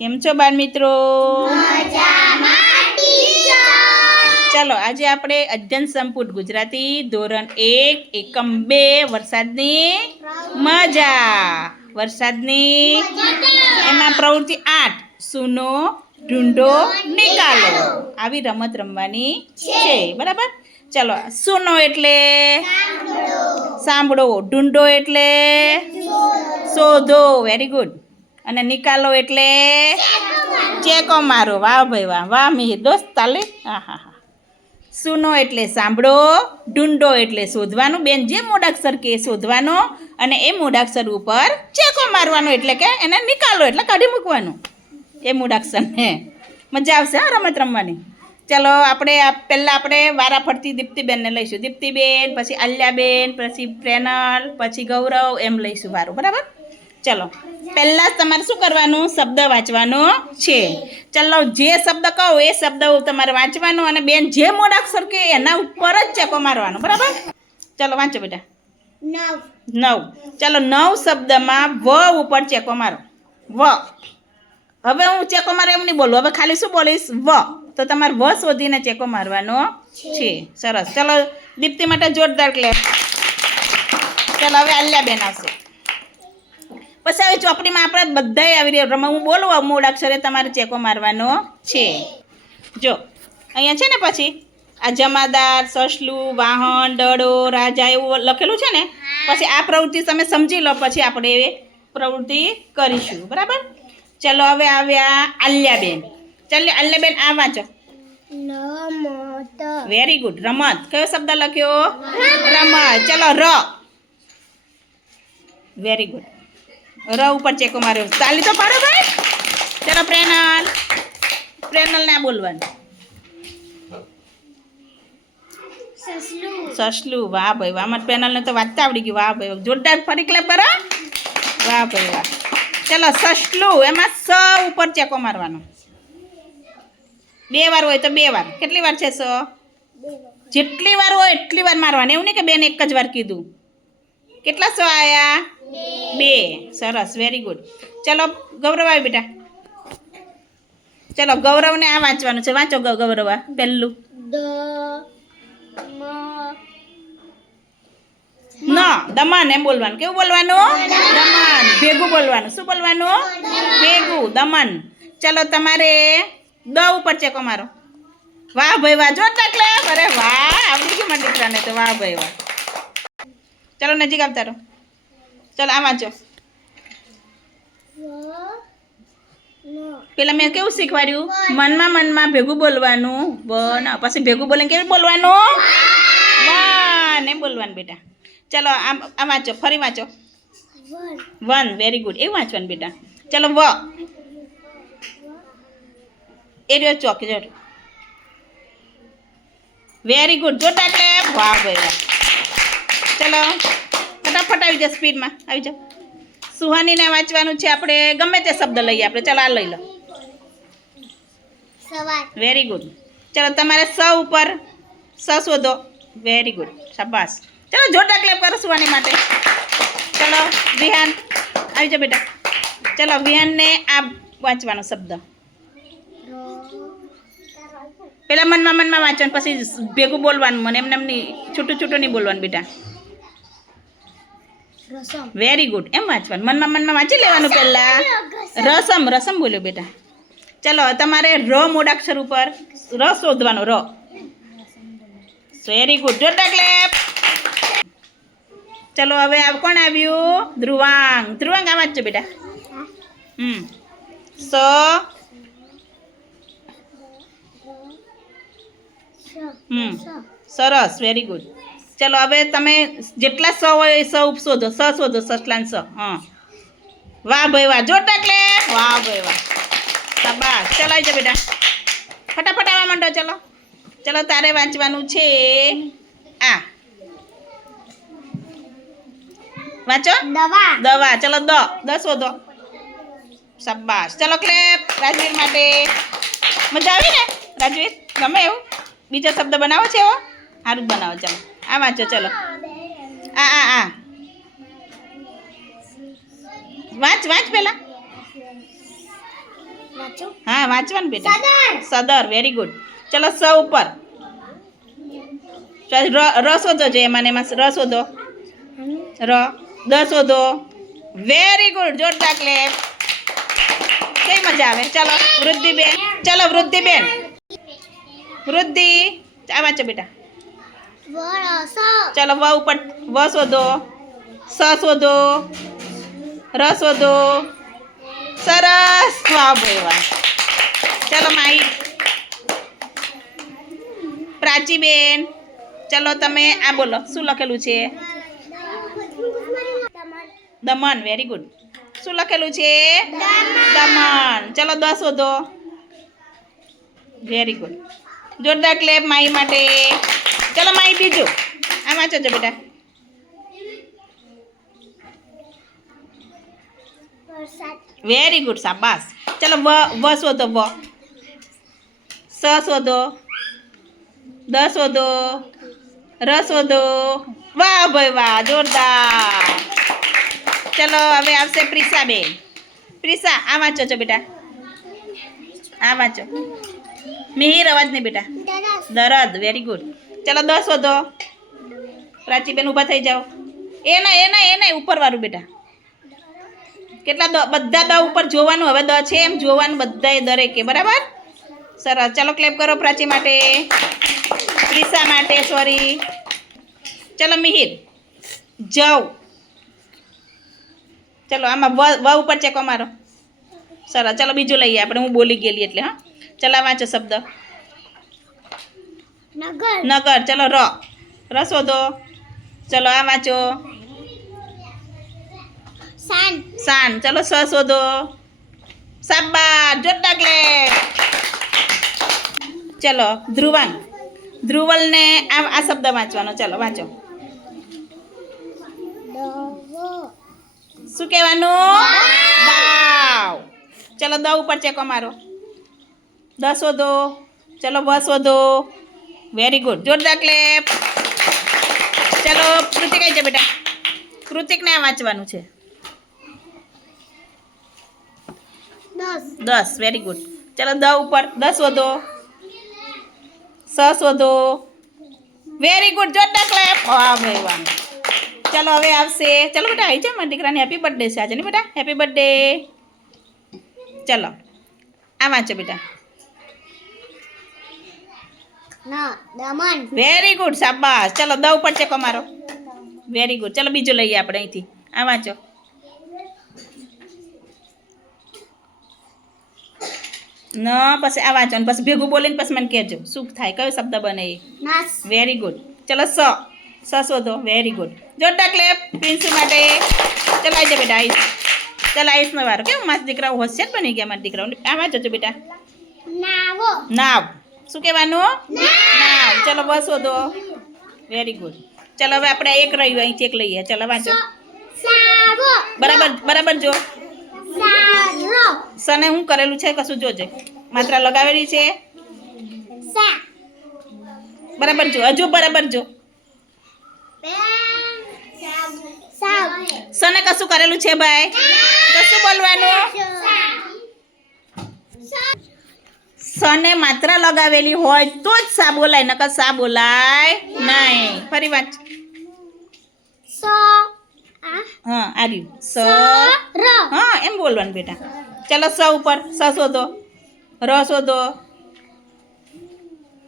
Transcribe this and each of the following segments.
કેમ છો બાળ મિત્રો? ચાલો આજે આપણે અધ્યયન સંપુટ ગુજરાતી ધોરણ 1 એકમ 2 વરસાદની મજા એમાં પ્રવૃત્તિ 8 સુનો ઢૂંઢો નિકાલો આવી રમત રમવાની છે, બરાબર? ચાલો, સુનો એટલે સાંભળો, ઢૂંઢો એટલે શોધો, વેરી ગુડ, અને નિકાલો એટલે ચેકો મારો. વાહ ભાઈ વાહ, વાહ મિહિર દોસ્ત, તાલે. હા હા હા. સુનો એટલે સાંભળો, ઢૂંઢો એટલે શોધવાનું, બેન જે મૂળાક્ષર કે શોધવાનો અને એ મૂળાક્ષર ઉપર ચેકો મારવાનો, એટલે કે એને નિકાલો એટલે કાઢી મૂકવાનું એ મૂળાક્ષરને. મજા આવશે હા રમત રમવાની. ચાલો પહેલાં આપણે વારા ફરતી દીપ્તિબેનને લઈશું. દીપ્તિબેન, પછી આલ્યાબેન, પછી પ્રેનલ, પછી ગૌરવ, એમ લઈશું વારું, બરાબર? ચલો, પહેલાં તમારે શું કરવાનું? શબ્દ વાંચવાનો છે. ચાલો, જે શબ્દ કહું એ શબ્દ તમારે વાંચવાનો અને બેન જે મૂળાક્ષર કે એના ઉપર જ ચેકો મારવાનો, બરાબર? ચાલો વાંચો બેટા. 9. ચાલો, 9 શબ્દમાં વ ઉપર ચેકો મારો. વ. હવે હું ચેકો મારો એમ નહીં બોલું, હવે ખાલી શું બોલીશ? વ. તો તમારે વ શોધીને ચેકો મારવાનો છે. સરસ. ચાલો, દીપ્તિ માટે જોરદાર ક્લેપ. ચાલો, હવે આલ્યાબેન આવશે. પછી હવે ચોપડીમાં આપણે બધાય આવી રહ્યા હું બોલું મૂળાક્ષરે તમારે ચેકો મારવાનો છે. જો અહીંયા છે ને, પછી આ જમાદાર, સસલું, વાહન, દડો, રાજા એવું લખેલું છે ને. પછી આ પ્રવૃત્તિ તમે સમજી લો, પછી આપણે એ પ્રવૃત્તિ કરીશું, બરાબર? ચલો, હવે આવ્યા આલ્યાબેન. ચાલો આલ્યાબેન, આ વાંચો. Very good. રમત. કયો શબ્દ લખ્યો? રમત. ચલો, ર. Very good. ર ઉપર ચેકો માર્યો. તાલી તો પાડો ભાઈ. ચલો પ્રેનલ ને બોલવાનું. સસલું. વાહ ભાઈ વાહ, અમારે પ્રેનલને તો વાંચતા આવડી ગયું. વાહ ભાઈ, જોરદાર ફરી ક્લેપ કરો. વાહ ભાઈ વાહ. ચલો, સસલું. એમાં સ ઉપર ચેકો મારવાનો. 2 વાર હોય તો 2 વાર. કેટલી વાર છે? સ. જેટલી વાર હોય એટલી વાર મારવાની. એવું નહીં કે બેન એક જ વાર કીધું. કેટલા સ આયા? 2. સરસ, વેરી ગુડ. ચલો ગૌરવ આવી બેટા. ચલો, ગૌરવને આ વાંચવાનું છે. વાંચો ગૌરવ. પહેલું દમન એમ બોલવાનું. કેવું બોલવાનું? દમન. ભેગું બોલવાનું. શું બોલવાનું? ભેગું. દમન. ચલો, તમારે દ ઉપર ચેકો મારો. વાહ ભાઈ વાહ, જો ક્લેપ. અરે વાહ, આવડી ગયું મારા દીકરાને તો. વાહ ભાઈ વાહ. ચલો, નજીક આવતા રહો. ચલો, આ વાંચો. પેલા મેં કેવું શીખવાડ્યું? મનમાં ભેગું બોલવાનું. પછી ભેગું બોલીને કેવું બોલવાનું? વન એમ બોલવાનું બેટા. ચલો, આ વાંચો. ફરી વાંચો. વન. Very good. એવું વાંચવાનું બેટા. ચલો, વ. એ રહ્યો ચોક. Very good. જોતા ક્લેપ. વાહ ભાઈ વાહ. ચલો, ફટાફટ આવી જાઓ, સ્પીડમાં આવી જાઓ. સુહાનીને વાંચવાનું છે આપણે. ગમે તે શબ્દ લઈએ આપણે. ચાલો, આ લઈ લો. Very good. ચલો, તમારે સ ઉપર સ શોધો. Very good. શાબાશ. ચલો, જોરદાર ક્લેપ કરો સુહાની માટે. ચલો, વિહાન આવી જાઓ બેટા. ચલો, વિહાનને આ વાંચવાનો શબ્દ. પેલા મનમાં વાંચવાનું, પછી ભેગું બોલવાનું. મને એમને નહીં, છૂટું નહીં બોલવાનું બેટા. Very good. એમ વાંચવાનું. મનમાં વાંચી લેવાનું પહેલા. રસમ બોલ્યો બેટા. ચલો, તમારે ર મૂળાક્ષર ઉપર ર શોધવાનો. ર. Very good. જોરદાર ક્લેપ. ચલો, હવે કોણ આવ્યું? ધ્રુવાંગ. આ વાંચજો બેટા. સ. સરસ, વેરી ગુડ. ચલો, હવે તમે જેટલા સ હોય એ સ શોધો. શોધો. સસલાન સ. હા, વાહ ભાઈ વાહ. જોરદાર ક્લેપ. વાહ ભાઈ વાહ. શાબાશ. ચલો, આવી જાઓ બેટા. ફટાફટ આવવા માંડો. ચલો, તારે વાંચવાનું છે આ. વાંચો. દવા. ચલો, દ શોધો. શાબાશ. ચલો, ક્લેપ રાજવીર માટે. મજા આવી ને રાજવીર? ગમે એવું? બીજો શબ્દ બનાવો છે એવો? સારું જ બનાવો. ચાલો, આ વાંચો. ચલો, આ વાંચ પેલા. હા વાંચવાનું બેટા. સદર વેરી ગુડ. ચલો સ ઉપર ર શોધો છે એમાં ર શોધો. ર દ શોધો. Very good. જોરદાર ક્લેપ. કઈ મજા આવે. ચલો વૃદ્ધિબેન. ચલો વૃદ્ધિબેન. વૃદ્ધિ આ વાંચો બેટા. ચલો વ ઉપર વ શોધો. સ શોધો. ર શોધો. સરસ. વાહ ભાઈ વાહ. ચલો માઈ પ્રાચીબેન. ચલો તમે આ બોલો શું લખેલું છે. દમન વેરી ગુડ. શું લખેલું છે. દમન. ચલો દ શોધો. Very good. જોરદાર ક્લેપ માઈ માટે. ચલો માઈ બીજું આ વાંચો છો બેટા. વેરી ગુડ શાબાશ. ચલો વ શોધો. વ સ શોધો. દ શોધો. ર શોધો. વાહ ભાઈ વાહ. જોરદાર. ચલો હવે આવશે પ્રિસાબેન. પ્રિસા આ વાંચો છો બેટા. આ વાંચો. મિહિર અવાજ નહીં બેટા. દરદ વેરી ગુડ. ચલો દ શોધો. પ્રાચીબેન ઊભા થઈ જાઓ. એ ઉપર વાળું બેટા. કેટલા બધા દ ઉપર જોવાનું. હવે દ છે એમ જોવાનું બધાએ દરેકે. બરાબર. સરસ. ચલો ક્લેપ કરો પ્રાચી માટે. પ્રિસા માટે સોરી. ચલો મિહિર જાઓ. ચલો આમાં વ ઉપર ચેકો મારો. સરસ. ચલો બીજું લઈએ આપણે. હું બોલી ગયેલી એટલે હા. ચલો વાંચો શબ્દ. નગર. ચલો ર શોધો. ચલો આ વાંચો. શાન. ચલો સ શોધો. શાબાશ. જોરદાર ક્લેપ. ચલો ધ્રુવાંગ. ધ્રુવલને આ શબ્દ વાંચવાનો. ચલો વાંચો. શું કહેવાનું. દાવ. ચલો દ ઉપર ચેકો મારો. દ શોધો. ચલો વ શોધો. Very good. જોરદાર ક્લેપ. ચલો કૃતિક આવી જા બેટા. કૃતિકને આ વાંચવાનું છે. 10 વેરી ગુડ. ચલો દ ઉપર દ શોધો. સ શોધો. Very good. જોરદાર ક્લેપ. વાહ ભાઈ વાહ. ચલો હવે આવશે. ચલો બેટા આવી જાઓ. મારા દીકરાને હેપી બર્થડે છે આજે ને બેટા. Happy birthday. ચલો આ વાંચો બેટા. વેરી ગુડ શાબાશ. ચલો દ ઉપર ચેકો મારો. Very good. ચલો બીજું લઈએ આપણે અહીંથી. આ વાંચો. ન પછી આ વાંચો પછી ભેગું બોલીને પછી મને કહેજો શું થાય કયો શબ્દ બને એ. Very good. ચલો સ શોધો. Very good. જોરદાર ક્લેપ પ્રિન્સ માટે. ચલો આવી જા બેટા. આઈશ. ચલો આઈશનો વારો. કેવું મારા દીકરાઓ હોશિયાર બની ગયા. મારા દીકરાઓ આ વાંચો છો બેટા. નાવ. શું કહેવાનું. નાવ. ચલો વ શોધો. Very good. ચલો હવે આપણે એક રહ્યું અહીંથી એક લઈએ. ચલો વાંચો. બરાબર જો. સને હું કરેલું છે કશું જોજે. માત્રા લગાવેલી છે. બરાબર જો. હજુ બરાબર જો. સને કશું કરેલું છે ભાઈ. કશું બોલવાનું. સને માત્રા લગાવેલી હોય તો જ સા બોલાય. નકર સા બોલાય નહીં. ફરી વાંચ. હા આ રહ્યું. સ હા એમ બોલવાનું બેટા. ચલો સ ઉપર સ શોધો. ર શોધો.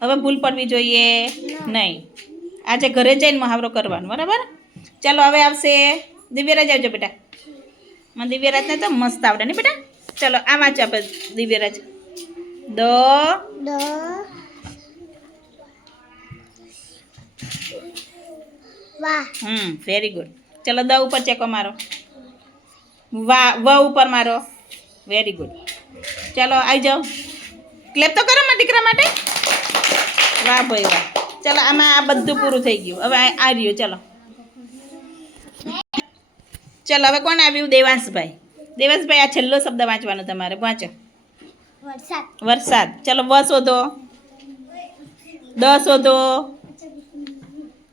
હવે ભૂલ પડવી જોઈએ નહીં. આજે ઘરે જઈને મહાવરો કરવાનો. બરાબર. ચલો હવે આવશે દિવ્યરાજ. આવજો બેટા. મને દિવ્યરાજને તો મસ્ત આવડે ને બેટા. ચલો આ વાંચો આપણે દિવ્યરાજ. દ વેરી ગુડ. ચલો દ ઉપર ચેકો મારો. વ ઉપર મારો. Very good. ચલો આવી જાઓ. ક્લેપ તો કરો મારા દીકરા માટે. વાહ ભાઈ વાહ. ચલો આમાં આ બધું પૂરું થઈ ગયું. હવે આ રહ્યું. ચલો હવે કોણ આવ્યું. દેવાંશભાઈ. દેવાંશભાઈ આ છેલ્લો શબ્દ વાંચવાનો તમારે. વાંચો. વરસાદ. ચલો વ શોધો. દ શોધો.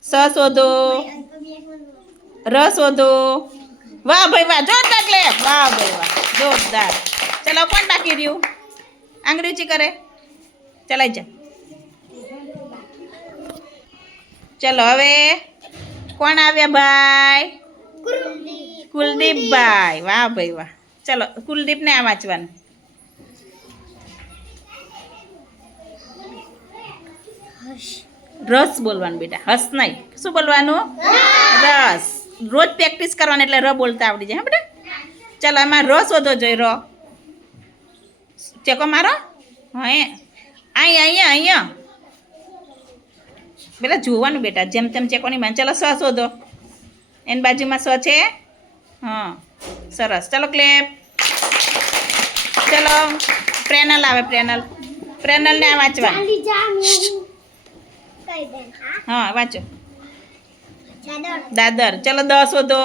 સ શોધો. ર શોધો. વાહ ભાઈ વાહ. જોરદાર ક્લેપ. વાહ ભાઈ વાહ. જોરદાર. ચલો કોણ બાકી રહ્યું. આંગળી ઊંચી કરે ચલાઈ જા. ચલો હવે કોણ આવ્યા ભાઈ? કુલદીપભાઈ. વાહ ભાઈ વાહ. ચલો કુલદીપને આ વાંચવાનું. રસ બોલવાનું બેટા, હસ નહીં. શું બોલવાનું? રસ. રોજ પ્રેક્ટિસ કરવાની એટલે ર બોલતા આવડી જાય. હા બેટા. ચાલો એમાં ર શોધો જોઈ. ર ચેકો મારો. હા અહીંયા અહીંયા બેટા જોવાનું બેટા, જેમ તેમ ચેકો નહીં માન. ચાલો સ શોધો. એની બાજુમાં સ છે. હા સરસ. ચાલો ક્લેપ. ચલો પ્રેનલ આવે. પ્રેનલને આ વાંચવાનું. હા વાંચો. દાદર. ચલો દ શોધો.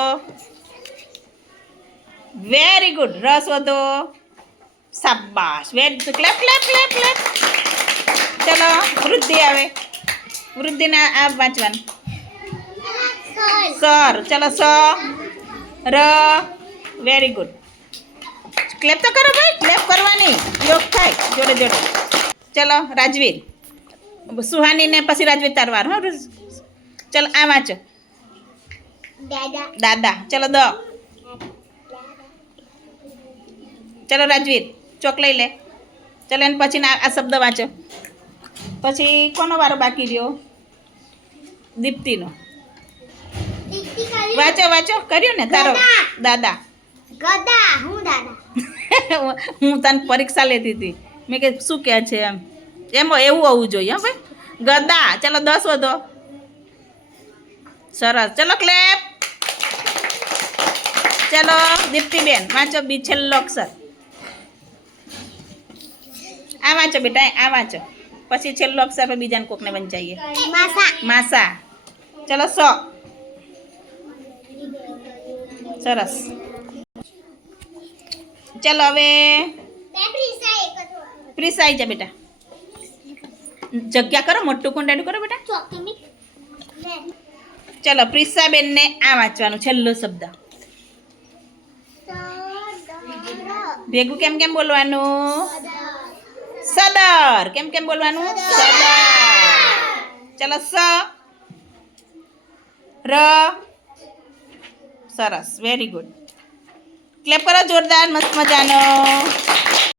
Very good. ર શોધો. શાબાશ. Very clap clap clap clap. ચલો વૃદ્ધિ આવે. વૃદ્ધિને આ વાંચવાનું. સર. ચલો સ ર. Very good. ક્લેપ તો કરો ભાઈ. ક્લેપ કરવાની. યોગ થાય જોડે જોડે. ચલો રાજવીર. સુહાનીને પછી રાજવીર તારવાર. હો ચલો આ વાંચો. દાદા. ચલો દ. ચલો રાજવીર ચોક લઈ લે. ચલો એને પછી આ શબ્દ વાંચો. પછી કોનો વારો બાકી રહ્યો? દીપ્તિનો. વાંચો કર્યું ને તારો? દાદા. હું તને પરીક્ષા લેતી હતી. મેં કે શું કહે છે એમ એવું હોવું જોઈએ. હા ભાઈ. ગદા. ચલો 10 વધો. સરસ. ચલો ક્લેપ. ચલો દીપ્તિબેન વાંચો બી છેલ્લો અક્ષર. આ વાંચો બેટા. આ વાંચો પછી છેલ્લો અક્ષર પર બીજાને કોકને વંચાઈએ. માસા. ચલો સ. સરસ. ચલો હવે પ્રિસા આવી જા બેટા. જગ્યા કરો. મોટું કુંડાડું કરો બેટા. ચલો પ્રિસાબેનને આ વાંચવાનું. છેલ્લો શબ્દ ભેગું કેમ બોલવાનું? સદર. કેમ બોલવાનું? સદર. ચલો સ ર. સરસ. Very good. ક્લેપ કરો જોરદાર. મસ્ત મજાનો.